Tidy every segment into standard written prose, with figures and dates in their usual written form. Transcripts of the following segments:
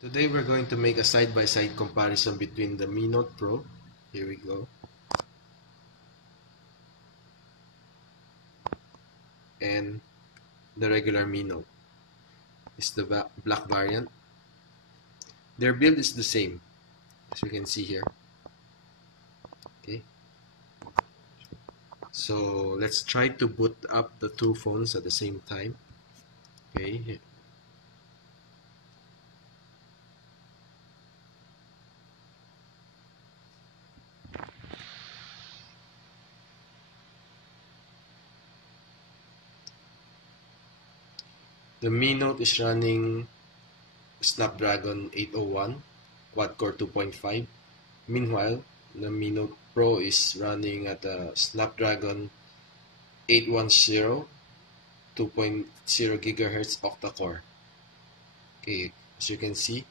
Today we're going to make a side-by-side comparison between the Mi Note Pro, here we go, and the regular Mi Note. It's the black variant. Their build is the same, as you can see here. Okay, so let's try to boot up the two phones at the same time. Okay, the Mi Note is running Snapdragon 801 quad-core 2.5. Meanwhile, the Mi Note Pro is running at a Snapdragon 810 2.0 gigahertz octa-core. Okay, as you can see,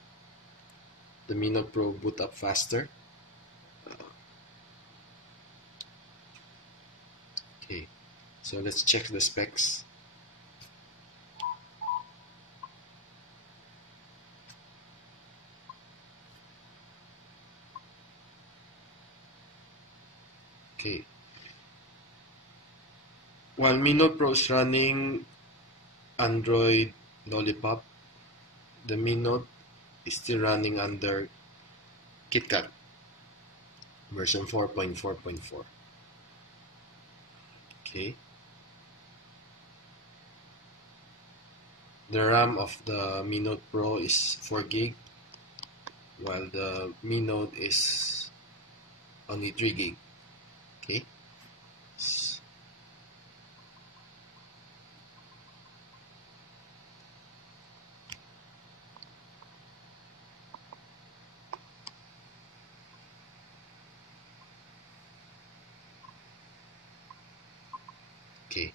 the Mi Note Pro boot up faster. Okay, so let's check the specs. Okay, while Mi Note Pro is running Android Lollipop, the Mi Note is still running under KitKat version 4.4.4. Okay, the RAM of the Mi Note Pro is 4 gig, while the Mi Note is only 3 gig. Okay. Okay.